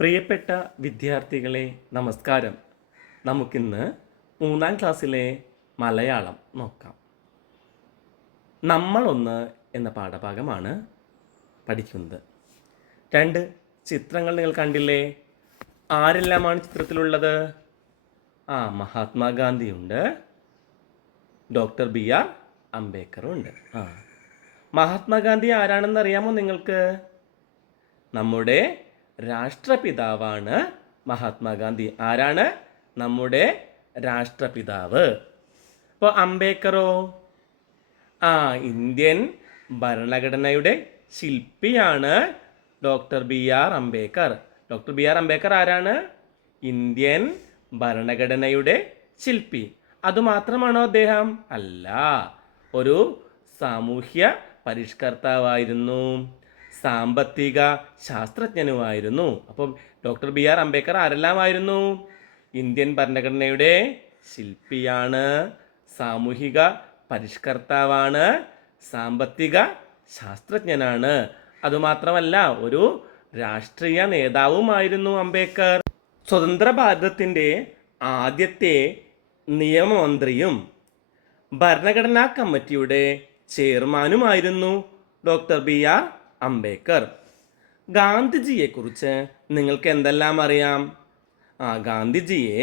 പ്രിയപ്പെട്ട വിദ്യാർത്ഥികളെ നമസ്കാരം. നമുക്കിന്ന് 3-ാം ക്ലാസ്സിലെ മലയാളം നോക്കാം. നമ്മളൊന്ന് എന്ന പാഠഭാഗമാണ് പഠിക്കുന്നത്. 2 ചിത്രങ്ങൾ നിങ്ങൾ കണ്ടില്ലേ? ആരെല്ലാമാണ് ചിത്രത്തിലുള്ളത്? മഹാത്മാഗാന്ധിയുണ്ട്, ഡോക്ടർ BR അംബേദ്കറും ഉണ്ട്. മഹാത്മാഗാന്ധി ആരാണെന്ന് അറിയാമോ നിങ്ങൾക്ക്? നമ്മുടെ രാഷ്ട്രപിതാവാണ് മഹാത്മാഗാന്ധി. ആരാണ്? നമ്മുടെ രാഷ്ട്രപിതാവ്. അപ്പോൾ അംബേദ്കറോ? ഇന്ത്യൻ ഭരണഘടനയുടെ ശില്പിയാണ് doctor BR Ambedkar. Doctor BR Ambedkar ആരാണ്? ഇന്ത്യൻ ഭരണഘടനയുടെ ശില്പി. അതുമാത്രമാണോ അദ്ദേഹം? അല്ല, ഒരു സാമൂഹ്യ പരിഷ്കർത്താവായിരുന്നു, സാമ്പത്തിക ശാസ്ത്രജ്ഞനുമായിരുന്നു. അപ്പം ഡോക്ടർ BR അംബേദ്കർ ആരെല്ലാമായിരുന്നു? ഇന്ത്യൻ ഭരണഘടനയുടെ ശില്പിയാണ്, സാമൂഹിക പരിഷ്കർത്താവാണ്, സാമ്പത്തിക ശാസ്ത്രജ്ഞനാണ്. അതുമാത്രമല്ല, ഒരു രാഷ്ട്രീയ നേതാവുമായിരുന്നു അംബേദ്കർ. സ്വതന്ത്ര ഭാരതത്തിൻ്റെ ആദ്യത്തെ നിയമമന്ത്രിയും ഭരണഘടനാ കമ്മിറ്റിയുടെ ചെയർമാനുമായിരുന്നു ഡോക്ടർ BR അംബേദ്കർ. ഗാന്ധിജിയെക്കുറിച്ച് നിങ്ങൾക്ക് എന്തെല്ലാം അറിയാം? ഗാന്ധിജിയെ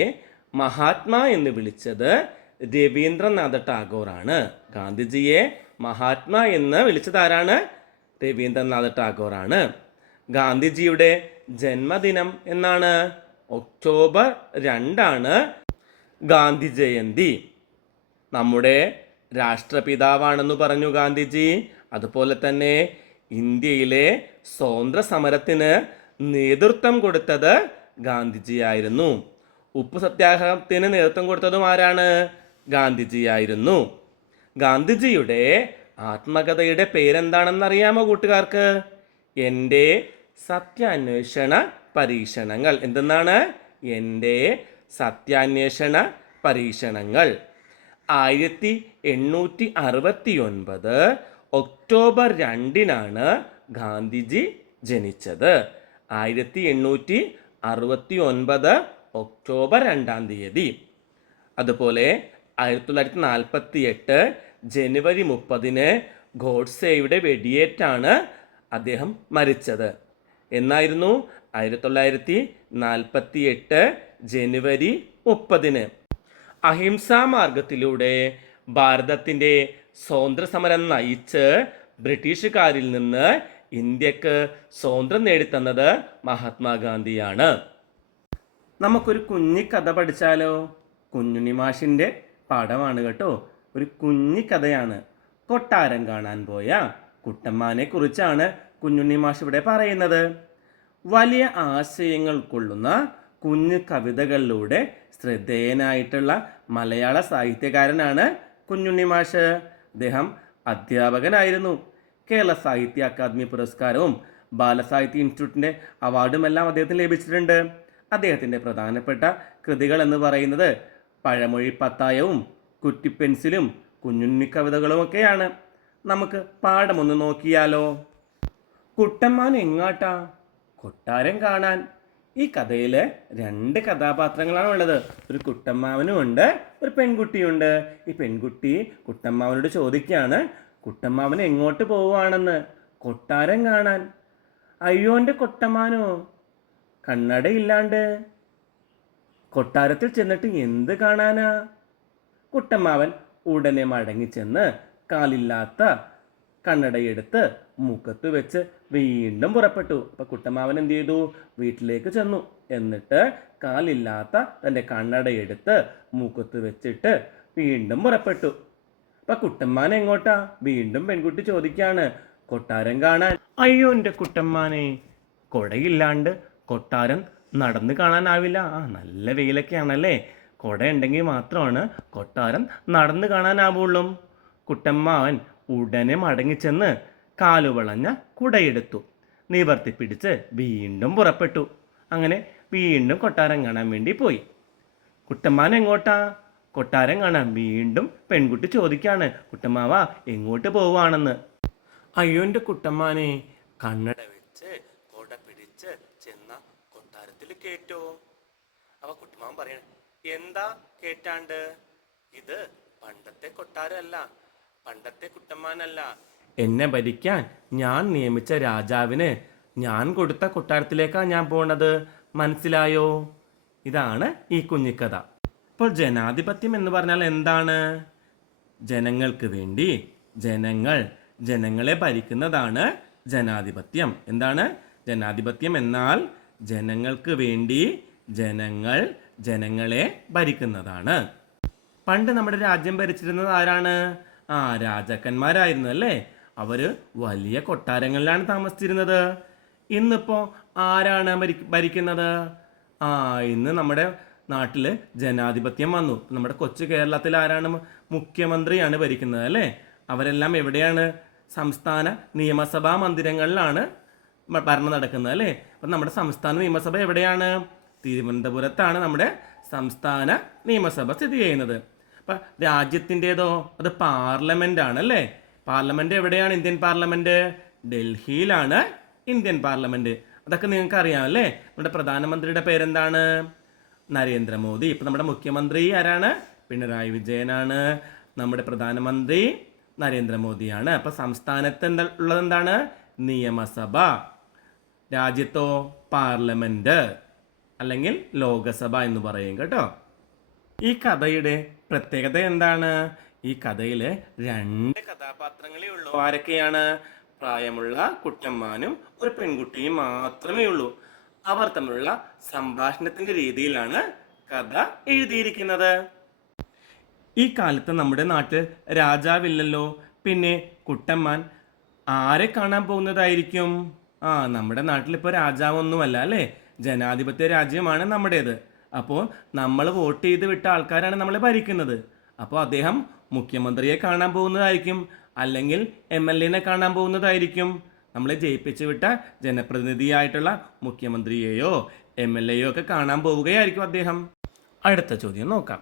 മഹാത്മാ എന്ന് വിളിച്ചത് രവീന്ദ്രനാഥ ടാഗോറാണ്. ഗാന്ധിജിയെ മഹാത്മാ എന്ന് വിളിച്ചത് ആരാണ്? രവീന്ദ്രനാഥ ടാഗോറാണ്. ഗാന്ധിജിയുടെ ജന്മദിനം എന്നാണ്? ഒക്ടോബർ 2 ഗാന്ധി ജയന്തി. നമ്മുടെ രാഷ്ട്രപിതാവാണെന്ന് പറഞ്ഞു ഗാന്ധിജി. അതുപോലെ തന്നെ ഇന്ത്യയിലെ സ്വാതന്ത്ര്യ സമരത്തിന് നേതൃത്വം കൊടുത്തത് ഗാന്ധിജിയായിരുന്നു. ഉപ്പു സത്യാഗ്രഹത്തിന് നേതൃത്വം കൊടുത്തതും ആരാണ്? ഗാന്ധിജിയായിരുന്നു. ഗാന്ധിജിയുടെ ആത്മകഥയുടെ പേരെന്താണെന്നറിയാമോ കൂട്ടുകാർക്ക്? എൻ്റെ സത്യാന്വേഷണ പരീക്ഷണങ്ങൾ. എന്തെന്നാണ്? എൻ്റെ സത്യാന്വേഷണ പരീക്ഷണങ്ങൾ. 1869 ഒക്ടോബർ 2 ഗാന്ധിജി ജനിച്ചത്. 1869 ഒക്ടോബർ 2. അതുപോലെ 1948 ജനുവരി 30 ഗോഡ്സെയുടെ വെടിയേറ്റാണ് അദ്ദേഹം മരിച്ചത്. എന്നായിരുന്നു? 1948 ജനുവരി 30. അഹിംസാ മാർഗത്തിലൂടെ ഭാരതത്തിൻ്റെ സ്വാതന്ത്ര്യ സമരം നയിച്ച് ബ്രിട്ടീഷുകാരിൽ നിന്ന് ഇന്ത്യക്ക് സ്വാതന്ത്ര്യം നേടിത്തന്നത് മഹാത്മാഗാന്ധിയാണ്. നമുക്കൊരു കുഞ്ഞിക്കഥ പഠിച്ചാലോ? കുഞ്ഞുണ്ണി മാഷിൻ്റെ പാഠമാണ് കേട്ടോ. ഒരു കുഞ്ഞിക്കഥയാണ്. കൊട്ടാരം കാണാൻ പോയ കുട്ടമ്മാനെ കുറിച്ചാണ് കുഞ്ഞുണ്ണി മാഷ് ഇവിടെ പറയുന്നത്. വലിയ ആശയങ്ങൾ കൊള്ളുന്ന കുഞ്ഞു കവിതകളിലൂടെ ശ്രദ്ധേയനായിട്ടുള്ള മലയാള സാഹിത്യകാരനാണ് കുഞ്ഞുണ്ണി മാഷ്. അദ്ദേഹം അധ്യാപകനായിരുന്നു. കേരള സാഹിത്യ അക്കാദമി പുരസ്കാരവും ബാലസാഹിത്യ ഇൻസ്റ്റിറ്റ്യൂട്ടിൻ്റെ അവാർഡുമെല്ലാം അദ്ദേഹത്തിന് ലഭിച്ചിട്ടുണ്ട്. അദ്ദേഹത്തിൻ്റെ പ്രധാനപ്പെട്ട കൃതികൾ എന്ന് പറയുന്നത് പഴമൊഴി പത്തായവും കുറ്റിപ്പെൻസിലും കുഞ്ഞുണ്ണി കവിതകളുമൊക്കെയാണ്. നമുക്ക് പാഠമൊന്ന് നോക്കിയാലോ? കുട്ടമ്മാൻ എങ്ങാട്ടാ? കൊട്ടാരം കാണാൻ. ഈ കഥയിൽ 2 കഥാപാത്രങ്ങളാണ് ഉള്ളത്. ഒരു കുട്ടമ്മാവനുമുണ്ട്, ഒരു പെൺകുട്ടിയുണ്ട്. ഈ പെൺകുട്ടി കുട്ടമ്മാവനോട് ചോദിക്കുകയാണ്, കുട്ടമ്മാവൻ എങ്ങോട്ട് പോവുകയാണെന്ന്. കൊട്ടാരം കാണാൻ. അയ്യോ എൻ്റെ കൊട്ടമ്മാനോ, കണ്ണടയില്ലാണ്ട് കൊട്ടാരത്തിൽ ചെന്നിട്ട് എന്ത് കാണാനാ? കുട്ടമ്മാവൻ ഉടനെ മടങ്ങിച്ചെന്ന് കാലില്ലാത്ത കണ്ണടയെടുത്ത് മുഖത്ത് വെച്ച് വീണ്ടും പുറപ്പെട്ടു. അപ്പം കുട്ടമ്മാവൻ എന്ത് ചെയ്തു? വീട്ടിലേക്ക് ചെന്നു. എന്നിട്ട് കാലില്ലാത്ത തൻ്റെ കണ്ണടയെടുത്ത് മുഖത്ത് വെച്ചിട്ട് വീണ്ടും പുറപ്പെട്ടു. അപ്പം കുട്ടമ്മാൻ എങ്ങോട്ടാ? വീണ്ടും പെൺകുട്ടി ചോദിക്കുകയാണ്, കൊട്ടാരം കാണാൻ. അയ്യോ എൻ്റെ കുട്ടമ്മാനെ, കൊടയില്ലാണ്ട് കൊട്ടാരം നടന്ന് കാണാനാവില്ല. നല്ല വെയിലൊക്കെയാണല്ലേ. കൊട ഉണ്ടെങ്കിൽ മാത്രമാണ് കൊട്ടാരം നടന്ന് കാണാനാവുള്ളൂ. കുട്ടമ്മാവൻ ഉടനെ മടങ്ങിച്ചെന്ന് കാലുവളഞ്ഞ കുടയെടുത്തു, നിവർത്തിപ്പിടിച്ച് വീണ്ടും പുറപ്പെട്ടു. അങ്ങനെ വീണ്ടും കൊട്ടാരം കാണാൻ വേണ്ടി പോയി. കുട്ടമ്മാൻ എങ്ങോട്ടാ? കൊട്ടാരം കാണാൻ. വീണ്ടും പെൺകുട്ടി ചോദിക്കുകയാണ്, കുട്ടമ്മാവ എങ്ങോട്ട് പോവുകയാണെന്ന്. അയ്യോ എൻ്റെ കുട്ടമ്മാനെ, കണ്ണട വെച്ച് കൊട പിടിച്ച് ചെന്ന കൊട്ടാരത്തിൽ കേറ്റോ? അപ്പൊ കുട്ടമാവൻ പറയണ, എന്താ കേറ്റാണ്ട്? ഇത് പണ്ടത്തെ കൊട്ടാരമല്ല, പണ്ടത്തെ കുട്ടമ്മാനല്ല. എന്നെ ഭരിക്കാൻ ഞാൻ നിയമിച്ച രാജാവിന് ഞാൻ കൊടുത്ത കൊട്ടാരത്തിലേക്കാണ് ഞാൻ പോണത്. മനസ്സിലായോ? ഇതാണ് ഈ കുഞ്ഞിക്കഥ. ഇപ്പോൾ ജനാധിപത്യം എന്ന് പറഞ്ഞാൽ എന്താണ്? ജനങ്ങൾക്ക് വേണ്ടി ജനങ്ങളെ ഭരിക്കുന്നതാണ് ജനാധിപത്യം. എന്താണ് ജനാധിപത്യം എന്നാൽ? ജനങ്ങൾക്ക് വേണ്ടി ജനങ്ങളെ ഭരിക്കുന്നതാണ്. പണ്ട് നമ്മുടെ രാജ്യം ഭരിച്ചിരുന്നത് ആരാണ്? രാജാക്കന്മാരായിരുന്നു അല്ലേ? അവര് വലിയ കൊട്ടാരങ്ങളിലാണ് താമസിച്ചിരുന്നത്. ഇന്നിപ്പോ ആരാണ് ഭരിക്കുന്നത്? ഇന്ന് നമ്മുടെ നാട്ടിൽ ജനാധിപത്യം വന്നു. നമ്മുടെ കൊച്ചു കേരളത്തിൽ ആരാണ് മുഖ്യമന്ത്രിയാണ് ഭരിക്കുന്നത് അല്ലേ? അവരെല്ലാം എവിടെയാണ്? സംസ്ഥാന നിയമസഭാ മന്ദിരങ്ങളിലാണ് ഭരണം നടക്കുന്നത് അല്ലേ? അപ്പം നമ്മുടെ സംസ്ഥാന നിയമസഭ എവിടെയാണ്? തിരുവനന്തപുരത്താണ് നമ്മുടെ സംസ്ഥാന നിയമസഭ സ്ഥിതി ചെയ്യുന്നത്. അപ്പം രാജ്യത്തിൻ്റെതോ അത് പാർലമെന്റ് ആണ് അല്ലേ? പാർലമെന്റ് എവിടെയാണ്? ഇന്ത്യൻ പാർലമെന്റ് ഡൽഹിയിലാണ്. ഇന്ത്യൻ പാർലമെന്റ് അതൊക്കെ നിങ്ങൾക്ക് അറിയാം അല്ലേ? നമ്മുടെ പ്രധാനമന്ത്രിയുടെ പേരെന്താണ്? നരേന്ദ്രമോദി. ഇപ്പം നമ്മുടെ മുഖ്യമന്ത്രി ആരാണ്? പിണറായി വിജയനാണ്. നമ്മുടെ പ്രധാനമന്ത്രി നരേന്ദ്രമോദിയാണ്. അപ്പം സംസ്ഥാനത്ത് ഉള്ളത് എന്താണ്? നിയമസഭ. രാജ്യത്തോ പാർലമെന്റ് അല്ലെങ്കിൽ ലോകസഭ എന്ന് പറയും കേട്ടോ. ഈ കഥയുടെ പ്രത്യേകത എന്താണ്? ഈ കഥയിൽ 2 കഥാപാത്രങ്ങളേ ഉള്ളൂ. ആരൊക്കെയാണ്? പ്രായമുള്ള കുട്ടമ്മാനും ഒരു പെൺകുട്ടിയും മാത്രമേ ഉള്ളൂ. അവർ തമ്മിലുള്ള സംഭാഷണത്തിന്റെ രീതിയിലാണ് കഥ എഴുതിയിരിക്കുന്നത്. ഈ കാലത്ത് നമ്മുടെ നാട്ടിൽ രാജാവില്ലല്ലോ. പിന്നെ കുട്ടമ്മാൻ ആരെ കാണാൻ പോകുന്നതായിരിക്കും? നമ്മുടെ നാട്ടിൽ ഇപ്പോൾ രാജാവൊന്നുമല്ല അല്ലേ? ജനാധിപത്യ രാജ്യമാണ് നമ്മുടേത്. അപ്പോൾ നമ്മൾ വോട്ട് ചെയ്ത് വിട്ട ആൾക്കാരാണ് നമ്മളെ ഭരിക്കുന്നത്. അപ്പോൾ അദ്ദേഹം മുഖ്യമന്ത്രിയെ കാണാൻ പോകുന്നതായിരിക്കും, അല്ലെങ്കിൽ MLA കാണാൻ പോകുന്നതായിരിക്കും. നമ്മളെ ജയിപ്പിച്ചു വിട്ട ജനപ്രതിനിധിയായിട്ടുള്ള മുഖ്യമന്ത്രിയെയോ MLA ഒക്കെ കാണാൻ പോവുകയായിരിക്കും അദ്ദേഹം. അടുത്ത ചോദ്യം നോക്കാം.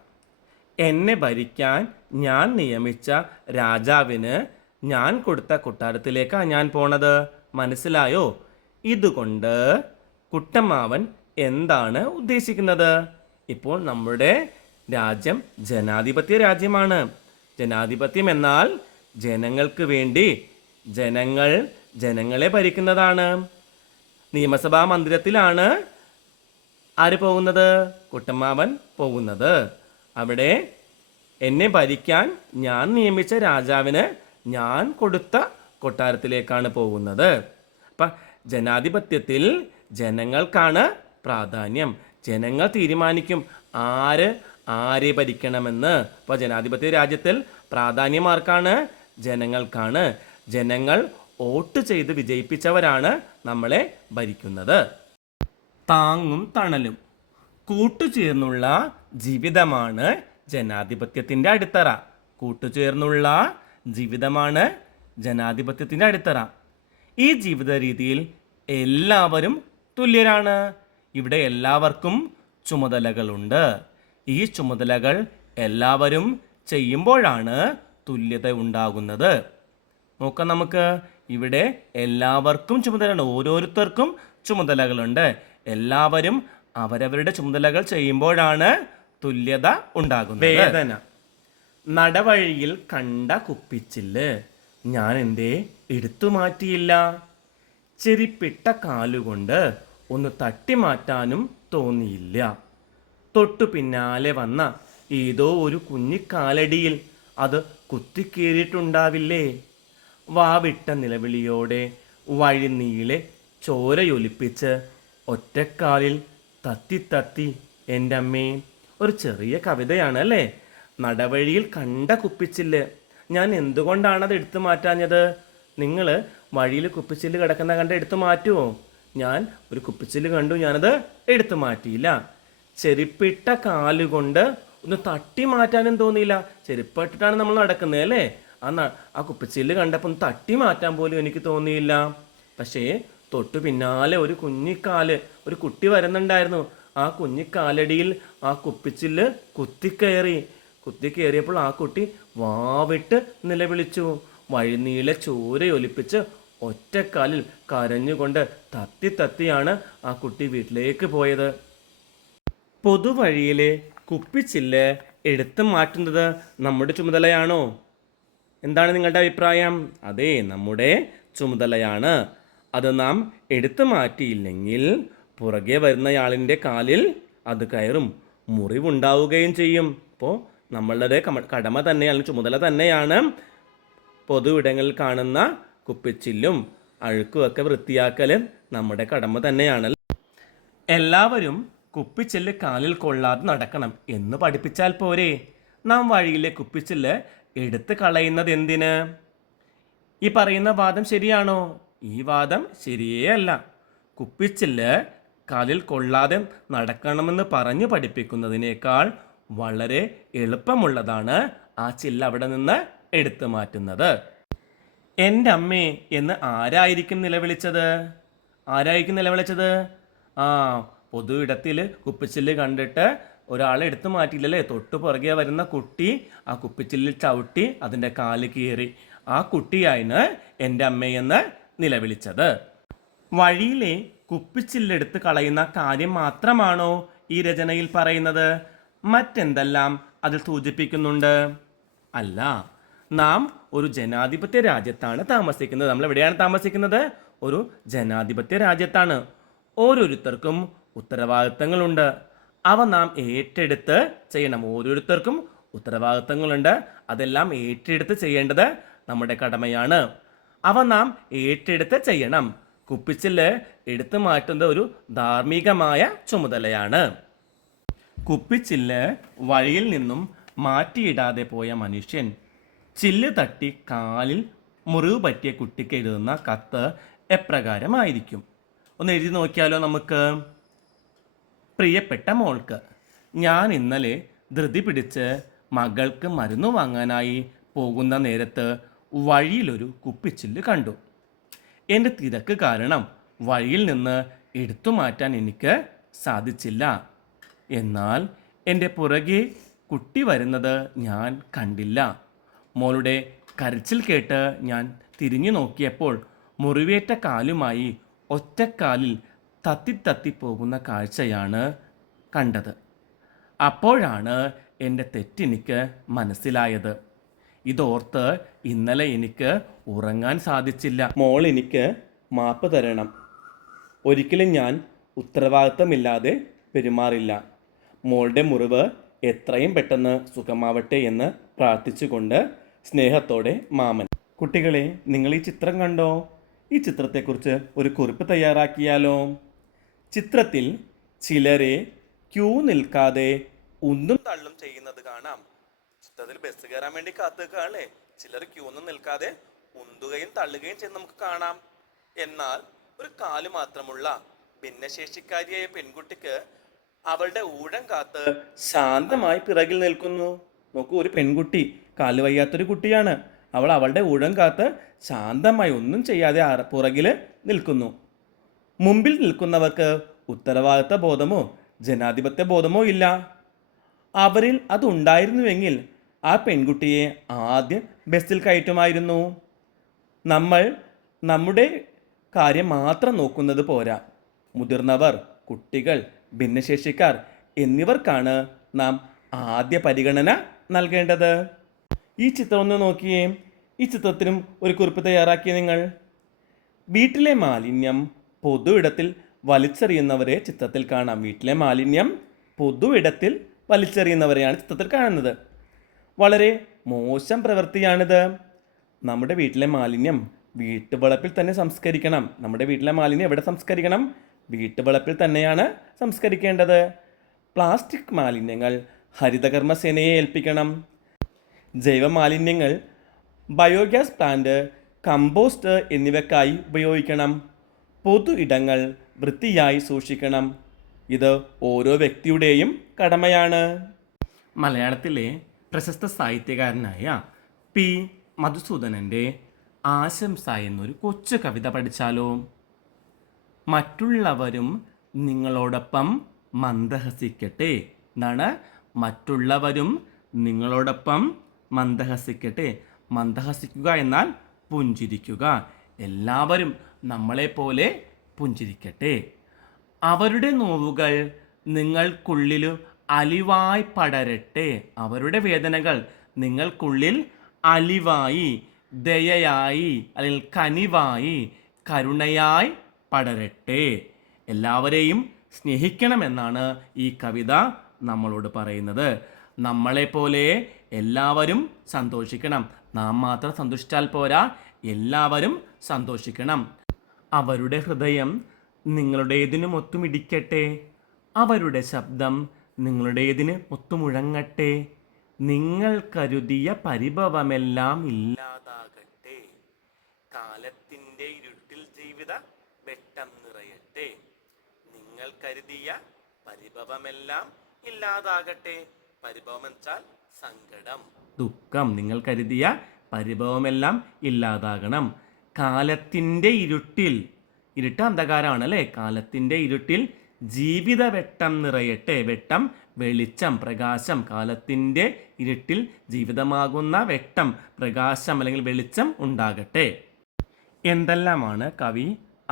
എന്നെ ഭരിക്കാൻ ഞാൻ നിയമിച്ച രാജാവിന് ഞാൻ കൊടുത്ത കൊട്ടാരത്തിലേക്കാണ് ഞാൻ പോണത്. മനസ്സിലായോ? ഇതുകൊണ്ട് കുട്ടമ്മാവൻ എന്താണ് ഉദ്ദേശിക്കുന്നത്? ഇപ്പോൾ നമ്മുടെ രാജ്യം ജനാധിപത്യ രാജ്യമാണ്. ജനാധിപത്യം എന്നാൽ ജനങ്ങൾക്ക് വേണ്ടി ജനങ്ങളെ ഭരിക്കുന്നതാണ്. നിയമസഭാ മന്ദിരത്തിലാണ് ആര് പോകുന്നത്? കുട്ടമ്മാവൻ പോകുന്നത്. അവിടെ എന്നെ ഭരിക്കാൻ ഞാൻ നിയമിച്ച രാജാവിന് ഞാൻ കൊടുത്ത കൊട്ടാരത്തിലേക്കാണ് പോകുന്നത്. അപ്പം ജനാധിപത്യത്തിൽ ജനങ്ങൾക്കാണ് പ്രാധാന്യം. ജനങ്ങൾ തീരുമാനിക്കും ആരെ ഭരിക്കണമെന്ന്. അപ്പോൾ ജനാധിപത്യ രാജ്യത്തിൽ പ്രാധാന്യം ആർക്കാണ്? ജനങ്ങൾക്കാണ്. ജനങ്ങൾ വോട്ട് ചെയ്ത് വിജയിപ്പിച്ചവരാണ് നമ്മളെ ഭരിക്കുന്നത്. താങ്ങും തണലും കൂട്ടുചേർന്നുള്ള ജീവിതമാണ് ജനാധിപത്യത്തിൻ്റെ അടിത്തറ. കൂട്ടുചേർന്നുള്ള ജീവിതമാണ് ജനാധിപത്യത്തിൻ്റെ അടിത്തറ. ഈ ജീവിത രീതിയിൽ എല്ലാവരും തുല്യരാണ്. ഇവിടെ എല്ലാവർക്കും ചുമതലകളുണ്ട്. ഈ ചുമതലകൾ എല്ലാവരും ചെയ്യുമ്പോഴാണ് തുല്യത ഉണ്ടാകുന്നത്. നോക്കാം നമുക്ക്. ഇവിടെ എല്ലാവർക്കും ചുമതലയുണ്ട്. ഓരോരുത്തർക്കും ചുമതലകളുണ്ട്. എല്ലാവരും അവരവരുടെ ചുമതലകൾ ചെയ്യുമ്പോഴാണ് തുല്യത ഉണ്ടാകുന്നത്. വേദന. നടവഴിയിൽ കണ്ട കുപ്പിച്ചില്ല് ഞാൻ എന്തേ എടുത്തു മാറ്റിയില്ല? ചെരിപ്പിട്ട കാലുകൊണ്ട് ഒന്ന് തട്ടി മാറ്റാനും തോന്നിയില്ല. തൊട്ടു പിന്നാലെ വന്ന ഏതോ ഒരു കുഞ്ഞിക്കാലടിയിൽ അത് കുത്തിക്കേറിയിട്ടുണ്ടാവില്ലേ? വാവിട്ട നിലവിളിയോടെ വഴിനീളെ ചോരയൊലിപ്പിച്ച് ഒറ്റക്കാലിൽ തത്തി എൻ്റെ അമ്മേ. ഒരു ചെറിയ കവിതയാണ് അല്ലേ? നടവഴിയിൽ കണ്ട കുപ്പിച്ചില്ല് ഞാൻ എന്തുകൊണ്ടാണത് എടുത്തു മാറ്റാഞ്ഞത്? നിങ്ങൾ വഴിയിൽ കുപ്പിച്ചില്ല് കിടക്കുന്ന കണ്ട് എടുത്തു മാറ്റുമോ? ഞാൻ ഒരു കുപ്പിച്ചില്ല് കണ്ടു, ഞാനത് എടുത്തു മാറ്റിയില്ല. ചെരുപ്പിട്ട കാലുകൊണ്ട് ഒന്ന് തട്ടി മാറ്റാനും തോന്നിയില്ല. ചെരുപ്പിട്ടിട്ടാണ് നമ്മൾ നടക്കുന്നത് അല്ലേ? ആ കുപ്പിച്ചില്ല് കണ്ടപ്പോൾ ഒന്ന് തട്ടി മാറ്റാൻ പോലും എനിക്ക് തോന്നിയില്ല. പക്ഷേ തൊട്ടു പിന്നാലെ ഒരു കുഞ്ഞിക്കാല്, ഒരു കുട്ടി വരുന്നുണ്ടായിരുന്നു. ആ കുഞ്ഞിക്കാലടിയിൽ ആ കുപ്പിച്ചില്ല് കുത്തിക്കയറിയപ്പോൾ ആ കുട്ടി വാവിട്ട് നിലവിളിച്ചു. വഴിനീളെ ചോരയൊലിപ്പിച്ച് ഒറ്റക്കാലിൽ കരഞ്ഞുകൊണ്ട് തത്തി തത്തിയാണ് ആ കുട്ടി വീട്ടിലേക്ക് പോയത്. പൊതുവഴിയിലെ കുപ്പിച്ചില്ല് എടുത്തു മാറ്റുന്നത് നമ്മുടെ ചുമതലയാണോ? എന്താണ് നിങ്ങളുടെ അഭിപ്രായം? അതെ, നമ്മുടെ ചുമതലയാണ്. അത് നാം എടുത്തു മാറ്റിയില്ലെങ്കിൽ പുറകെ വരുന്നയാളിൻ്റെ കാലിൽ അത് കയറും, മുറിവുണ്ടാവുകയും ചെയ്യും. അപ്പോൾ നമ്മളുടെ കടമ തന്നെയാണ്, ചുമതല തന്നെയാണ് പൊതു ഇടങ്ങളിൽ കാണുന്ന കുപ്പിച്ചില്ലും അഴുക്കുമൊക്കെ വൃത്തിയാക്കൽ നമ്മുടെ കടമ തന്നെയാണ്. എല്ലാവരും കുപ്പിച്ചില്ല് കാലിൽ കൊള്ളാതെ നടക്കണം എന്ന് പഠിപ്പിച്ചാൽ പോരെ? നാം വഴിയിലെ കുപ്പിച്ചില്ല് എടുത്ത് കളയുന്നത് എന്തിന്? ഈ പറയുന്ന വാദം ശരിയാണോ? ഈ വാദം ശരിയേ അല്ല. കുപ്പിച്ചില്ല് കാലിൽ കൊള്ളാതെ നടക്കണമെന്ന് പറഞ്ഞു പഠിപ്പിക്കുന്നതിനേക്കാൾ വളരെ എളുപ്പമുള്ളതാണ് ആ ചില്ല് അവിടെ നിന്ന് എടുത്തു മാറ്റുന്നത്. എൻ്റെ അമ്മേ എന്ന് ആരായിരിക്കും നിലവിളിച്ചത്? ആ, പൊതു ഇടത്തിൽ കുപ്പിച്ചില്ല് കണ്ടിട്ട് ഒരാളെ എടുത്തു മാറ്റിയില്ലല്ലേ, തൊട്ടു പുറകെ വരുന്ന കുട്ടി ആ കുപ്പിച്ചില്ലിൽ ചവിട്ടി അതിൻ്റെ കാല് കീറി. ആ കുട്ടിയായിന് എൻ്റെ അമ്മയെന്ന് നിലവിളിച്ചത്. വഴിയിലെ കുപ്പിച്ചില്ലെടുത്ത് കളയുന്ന കാര്യം മാത്രമാണോ ഈ രചനയിൽ പറയുന്നത്? മറ്റെന്തെല്ലാം അതിൽ സൂചിപ്പിക്കുന്നുണ്ട്? അല്ല, നാം ഒരു ജനാധിപത്യ രാജ്യത്താണ് താമസിക്കുന്നത്. നമ്മൾ എവിടെയാണ് താമസിക്കുന്നത്? ഒരു ജനാധിപത്യ രാജ്യത്താണ്. ഓരോരുത്തർക്കും ഉത്തരവാദിത്തങ്ങളുണ്ട്. അവ നാം ഏറ്റെടുത്ത് ചെയ്യണം. ഓരോരുത്തർക്കും ഉത്തരവാദിത്തങ്ങളുണ്ട്. അതെല്ലാം ഏറ്റെടുത്ത് ചെയ്യേണ്ടത് നമ്മുടെ കടമയാണ്. അവ നാം ഏറ്റെടുത്ത് ചെയ്യണം. കുപ്പിച്ചില്ല് എടുത്തു മാറ്റുന്നത് ഒരു ധാർമ്മികമായ ചുമതലയാണ്. കുപ്പിച്ചില്ല് വഴിയിൽ നിന്നും മാറ്റിയിടാതെ പോയ മനുഷ്യൻ ചില്ല് തട്ടി കാലിൽ മുറിവ് പറ്റിയ കുട്ടിക്ക് എഴുതുന്ന കത്ത് എപ്രകാരമായിരിക്കും? ഒന്ന് എഴുതി നോക്കിയാലോ നമുക്ക്. പ്രിയപ്പെട്ട മോൾക്ക്, ഞാൻ ഇന്നലെ ധൃതി പിടിച്ച് മകൾക്ക് മരുന്ന് വാങ്ങാനായി പോകുന്ന നേരത്ത് വഴിയിലൊരു കുപ്പിച്ചില്ല് കണ്ടു. എൻ്റെ തിരക്ക് കാരണം വഴിയിൽ നിന്ന് എടുത്തു മാറ്റാൻ എനിക്ക് സാധിച്ചില്ല. എന്നാൽ എൻ്റെ പുറകെ കുട്ടി വരുന്നത് ഞാൻ കണ്ടില്ല. മോളുടെ കരച്ചിൽ കേട്ട് ഞാൻ തിരിഞ്ഞു നോക്കിയപ്പോൾ മുറിവേറ്റ കാലുമായി ഒറ്റക്കാലിൽ തത്തി പോകുന്ന കാഴ്ചയാണ് കണ്ടത്. അപ്പോഴാണ് എൻ്റെ തെറ്റെനിക്ക് മനസ്സിലായത്. ഇതോർത്ത് ഇന്നലെ എനിക്ക് ഉറങ്ങാൻ സാധിച്ചില്ല. മോൾ എനിക്ക് മാപ്പ് തരണം. ഒരിക്കലും ഞാൻ ഉത്തരവാദിത്തമില്ലാതെ പെരുമാറില്ല. മോളുടെ മുറിവ് എത്രയും പെട്ടെന്ന് സുഖമാവട്ടെ എന്ന് പ്രാർത്ഥിച്ചുകൊണ്ട് സ്നേഹത്തോടെ മാമൻ. കുട്ടികളെ, നിങ്ങൾ ഈ ചിത്രം കണ്ടോ? ഈ ചിത്രത്തെക്കുറിച്ച് ഒരു കുറിപ്പ് തയ്യാറാക്കിയാലോ? ചിത്രത്തിൽ ചിലരെ ക്യൂ നിൽക്കാതെ ഉന്തും തള്ളും ചെയ്യുന്നത് കാണാം. ചിത്രത്തിൽ ബസ് കയറാൻ വേണ്ടി കാത്തുനിൽക്കുകയാണല്ലേ. ചിലർ ക്യൂ ഒന്നും നിൽക്കാതെ ഉന്തുകയും തള്ളുകയും ചെയ്യുന്നത് നമുക്ക് കാണാം. എന്നാൽ ഒരു കാല് മാത്രമുള്ള ഭിന്നശേഷിക്കാരിയായ പെൺകുട്ടിക്ക് അവളുടെ ഊഴം കാത്ത് ശാന്തമായി പിറകിൽ നിൽക്കുന്നു. നോക്കൂ, ഒരു പെൺകുട്ടി, കാല് വയ്യാത്തൊരു കുട്ടിയാണ്. അവൾ അവളുടെ ഊഴം കാത്ത് ശാന്തമായി ഒന്നും ചെയ്യാതെ പുറകിൽ നിൽക്കുന്നു. മുമ്പിൽ നിൽക്കുന്നവർക്ക് ഉത്തരവാദിത്ത ബോധമോ ജനാധിപത്യ ബോധമോ ഇല്ല. അവരിൽ അതുണ്ടായിരുന്നുവെങ്കിൽ ആ പെൺകുട്ടിയെ ആദ്യം ബസ്സിൽ കയറ്റുമായിരുന്നു. നമ്മൾ നമ്മുടെ കാര്യം മാത്രം നോക്കുന്നത് പോരാ. മുതിർന്നവർ, കുട്ടികൾ, ഭിന്നശേഷിക്കാർ എന്നിവർക്കാണ് നാം ആദ്യ പരിഗണന നൽകേണ്ടത്. ഈ ചിത്രം ഒന്ന് നോക്കിയേ. ഈ ചിത്രത്തിനും ഒരു കുറിപ്പ് തയ്യാറാക്കിയ നിങ്ങൾ. വീട്ടിലെ മാലിന്യം പൊതു ഇടത്തിൽ വലിച്ചെറിയുന്നവരെ ചിത്രത്തിൽ കാണാം. വീട്ടിലെ മാലിന്യം പൊതു ഇടത്തിൽ വലിച്ചെറിയുന്നവരെയാണ് ചിത്രത്തിൽ കാണുന്നത്. വളരെ മോശം പ്രവൃത്തിയാണിത്. നമ്മുടെ വീട്ടിലെ മാലിന്യം വീട്ടുവളപ്പിൽ തന്നെ സംസ്കരിക്കണം. നമ്മുടെ വീട്ടിലെ മാലിന്യം എവിടെ സംസ്കരിക്കണം? വീട്ടുവളപ്പിൽ തന്നെയാണ് സംസ്കരിക്കേണ്ടത്. പ്ലാസ്റ്റിക് മാലിന്യങ്ങൾ ഹരിതകർമ്മസേനയെ ഏൽപ്പിക്കണം. ജൈവ മാലിന്യങ്ങൾ ബയോഗ്യാസ് പ്ലാന്റ്, കമ്പോസ്റ്റ് എന്നിവയ്ക്കായി ഉപയോഗിക്കണം. പൊതു ഇടങ്ങൾ വൃത്തിയായി സൂക്ഷിക്കണം. ഇത് ഓരോ വ്യക്തിയുടെയും കടമയാണ്. മലയാളത്തിലെ പ്രശസ്ത സാഹിത്യകാരനായ പി മധുസൂദനൻ്റെ ആശംസ എന്നൊരു കൊച്ചു കവിത പഠിച്ചാലോ? മറ്റുള്ളവരും നിങ്ങളോടൊപ്പം മന്ദഹസിക്കട്ടെ. എന്താണ്? മറ്റുള്ളവരും നിങ്ങളോടൊപ്പം മന്ദഹസിക്കട്ടെ. മന്ദഹസിക്കുക എന്നാൽ പുഞ്ചിരിക്കുക. എല്ലാവരും നമ്മളെപ്പോലെ പുഞ്ചിരിക്കട്ടെ. അവരുടെ നോവുകൾ നിങ്ങൾക്കുള്ളിൽ അലിവായി പടരട്ടെ. അവരുടെ വേദനകൾ നിങ്ങൾക്കുള്ളിൽ അലിവായി, ദയയായി, അല്ലെങ്കിൽ കനിവായി, കരുണയായി പടരട്ടെ. എല്ലാവരെയും സ്നേഹിക്കണമെന്നാണ് ഈ കവിത നമ്മളോട് പറയുന്നത്. നമ്മളെപ്പോലെ എല്ലാവരും സന്തോഷിക്കണം. നാം മാത്രം സന്തോഷിച്ചാൽ പോരാ, എല്ലാവരും സന്തോഷിക്കണം. അവരുടെ ഹൃദയം നിങ്ങളുടേതിനും ഒത്തുമിടിക്കട്ടെ. അവരുടെ ശബ്ദം നിങ്ങളുടേതിന് ഒത്തുമുഴങ്ങട്ടെ. നിങ്ങൾ കരുതിയ പരിഭവമെല്ലാം ഇല്ലാതാകട്ടെ. കാലത്തിൻ്റെ ഇരുട്ടിൽ ജീവിത വെട്ടം നിറയട്ടെ. നിങ്ങൾ കരുതിയ പരിഭവമെല്ലാം ഇല്ലാതാകട്ടെ. പരിഭവം വെച്ചാൽ സങ്കടം, ദുഃഖം. നിങ്ങൾ കരുതിയ പരിഭവമെല്ലാം ഇല്ലാതാകണം. കാലത്തിൻ്റെ ഇരുട്ടിൽ, ഇരുട്ട് അന്ധകാരമാണ് അല്ലേ? കാലത്തിൻ്റെ ഇരുട്ടിൽ ജീവിത വെട്ടം നിറയട്ടെ. വെട്ടം വെളിച്ചം, പ്രകാശം. കാലത്തിൻ്റെ ഇരുട്ടിൽ ജീവിതമാകുന്ന വെട്ടം, പ്രകാശം അല്ലെങ്കിൽ വെളിച്ചം ഉണ്ടാകട്ടെ. എന്തെല്ലാമാണ് കവി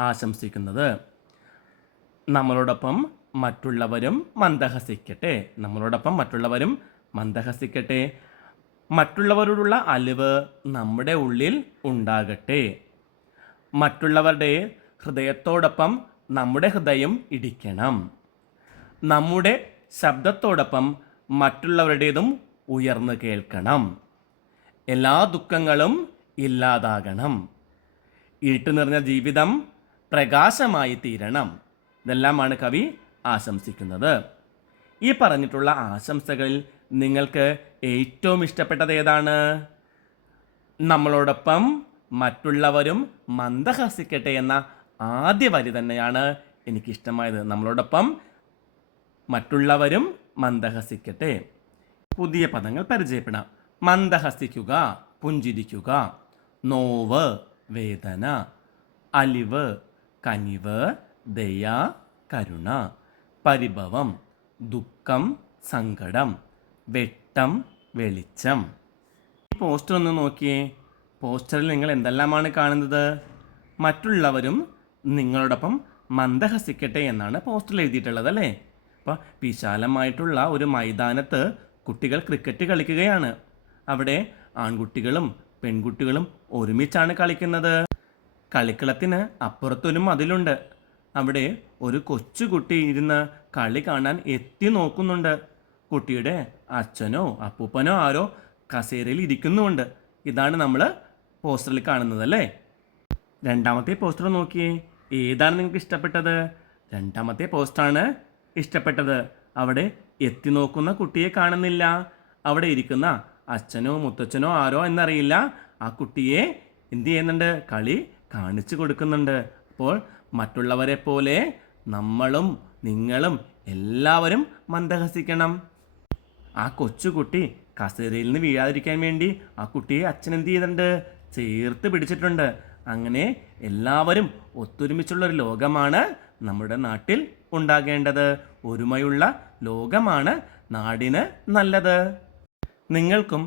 ആശംസിക്കുന്നത്? നമ്മളോടൊപ്പം മറ്റുള്ളവരും മന്ദഹസിക്കട്ടെ. നമ്മളോടൊപ്പം മറ്റുള്ളവരും മന്ദഹസിക്കട്ടെ. മറ്റുള്ളവരോടുള്ള അലിവ് നമ്മുടെ ഉള്ളിൽ ഉണ്ടാകട്ടെ. മറ്റുള്ളവരുടെ ഹൃദയത്തോടൊപ്പം നമ്മുടെ ഹൃദയം ഇടിക്കണം. നമ്മുടെ ശബ്ദത്തോടൊപ്പം മറ്റുള്ളവരുടേതും ഉയർന്നു കേൾക്കണം. എല്ലാ ദുഃഖങ്ങളും ഇല്ലാതാകണം. ഇരുട്ട് നിറഞ്ഞ ജീവിതം പ്രകാശമായി തീരണം. ഇതെല്ലാമാണ് കവി ആശംസിക്കുന്നത്. ഈ പറഞ്ഞിട്ടുള്ള ആശംസകളിൽ നിങ്ങൾക്ക് ഏറ്റവും ഇഷ്ടപ്പെട്ടത് ഏതാണ്? നമ്മളോടൊപ്പം മറ്റുള്ളവരും മന്ദഹസിക്കട്ടെ എന്ന ആദ്യ വരി തന്നെയാണ് എനിക്കിഷ്ടമായത്. നമ്മളോടൊപ്പം മറ്റുള്ളവരും മന്ദഹസിക്കട്ടെ. പുതിയ പദങ്ങൾ പരിചയപ്പെടാം. മന്ദഹസിക്കുക, പുഞ്ചിരിക്കുക. നോവ്, വേദന. അലിവ്, കനിവ്, ദയ, കരുണ. പരിഭവം, ദുഃഖം, സങ്കടം. വെട്ടം, വെളിച്ചം. ഈ പോസ്റ്റർ ഒന്ന് നോക്കിയേ. പോസ്റ്ററിൽ നിങ്ങൾ എന്തെല്ലാമാണ് കാണുന്നത്? മറ്റുള്ളവരും നിങ്ങളോടൊപ്പം മന്ദഹസിക്കട്ടെ എന്നാണ് പോസ്റ്ററിൽ എഴുതിയിട്ടുള്ളത് അല്ലേ? അപ്പോൾ വിശാലമായിട്ടുള്ള ഒരു മൈതാനത്ത് കുട്ടികൾ ക്രിക്കറ്റ് കളിക്കുകയാണ്. അവിടെ ആൺകുട്ടികളും പെൺകുട്ടികളും ഒരുമിച്ചാണ് കളിക്കുന്നത്. കളിക്കളത്തിന് അപ്പുറത്തൊരു മതിലുണ്ട്. അവിടെ ഒരു കൊച്ചുകുട്ടി ഇരുന്ന് കളി കാണാൻ എത്തി നോക്കുന്നുണ്ട്. കുട്ടിയുടെ അച്ഛനോ അപ്പൂപ്പനോ ആരോ കസേരയിൽ ഇരിക്കുന്നുമുണ്ട്. ഇതാണ് നമ്മൾ പോസ്റ്ററിൽ കാണുന്നത് അല്ലേ? രണ്ടാമത്തെ പോസ്റ്റർ നോക്കിയേ. ഏതാണ് നിങ്ങൾക്ക് ഇഷ്ടപ്പെട്ടത്? രണ്ടാമത്തെ പോസ്റ്ററാണ് ഇഷ്ടപ്പെട്ടത്. അവിടെ എത്തി നോക്കുന്ന കുട്ടിയെ കാണുന്നില്ല. അവിടെ ഇരിക്കുന്ന അച്ഛനോ മുത്തച്ഛനോ ആരോ എന്നറിയില്ല. ആ കുട്ടിയെ എന്ത് ചെയ്യുന്നുണ്ട്? കളി കാണിച്ചു കൊടുക്കുന്നുണ്ട്. അപ്പോൾ മറ്റുള്ളവരെ പോലെ നമ്മളും നിങ്ങളും എല്ലാവരും മന്ദഹസിക്കണം. ആ കൊച്ചുകുട്ടി കസേരയിൽ നിന്ന് വീഴാതിരിക്കാൻ വേണ്ടി ആ കുട്ടിയെ അച്ഛൻ എന്ത് ചെയ്തിട്ടുണ്ട്? ചേർത്ത് പിടിച്ചിട്ടുണ്ട്. അങ്ങനെ എല്ലാവരും ഒത്തൊരുമിച്ചുള്ളൊരു ലോകമാണ് നമ്മുടെ നാട്ടിൽ ഉണ്ടാകേണ്ടത്. ഒരുമയുള്ള ലോകമാണ് നാടിന് നല്ലത്. നിങ്ങൾക്കും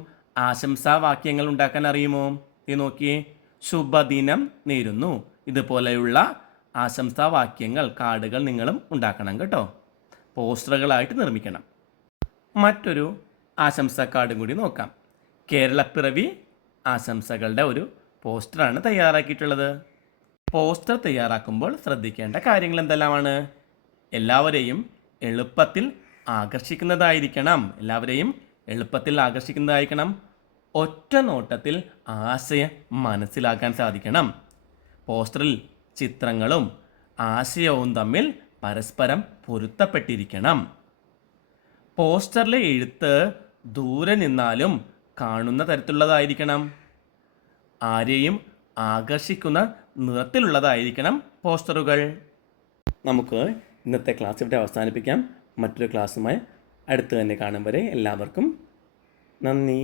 ആശംസാവാക്യങ്ങൾ ഉണ്ടാക്കാൻ അറിയുമോ? ഈ നോക്കിയേ. ശുഭദിനം നേരുന്നു. ഇതുപോലെയുള്ള ആശംസാവാക്യങ്ങൾ, കാർഡുകൾ നിങ്ങളും ഉണ്ടാക്കണം കേട്ടോ. പോസ്റ്ററുകളായിട്ട് നിർമ്മിക്കണം. മറ്റൊരു ആശംസാ കാർഡും കൂടി നോക്കാം. കേരളപ്പിറവി ആശംസകളുടെ ഒരു പോസ്റ്ററാണ് തയ്യാറാക്കിയിട്ടുള്ളത്. പോസ്റ്റർ തയ്യാറാക്കുമ്പോൾ ശ്രദ്ധിക്കേണ്ട കാര്യങ്ങൾ എന്തെല്ലാമാണ്? എല്ലാവരെയും എളുപ്പത്തിൽ ആകർഷിക്കുന്നതായിരിക്കണം. ഒറ്റ നോട്ടത്തിൽ ആശയം മനസ്സിലാക്കാൻ സാധിക്കണം. പോസ്റ്ററിൽ ചിത്രങ്ങളും ആശയവും തമ്മിൽ പരസ്പരം പൊരുത്തപ്പെട്ടിരിക്കണം. പോസ്റ്ററിലെ എഴുത്ത് ദൂരെ നിന്നാലും കാണുന്ന തരത്തിലുള്ളതായിരിക്കണം. ആരെയും ആകർഷിക്കുന്ന നിറത്തിലുള്ളതായിരിക്കണം പോസ്റ്ററുകൾ. നമുക്ക് ഇന്നത്തെ ക്ലാസ് ഇവിടെ അവസാനിപ്പിക്കാം. മറ്റൊരു ക്ലാസ്സുമായി അടുത്ത് തന്നെ കാണും വരെ എല്ലാവർക്കും നന്ദി.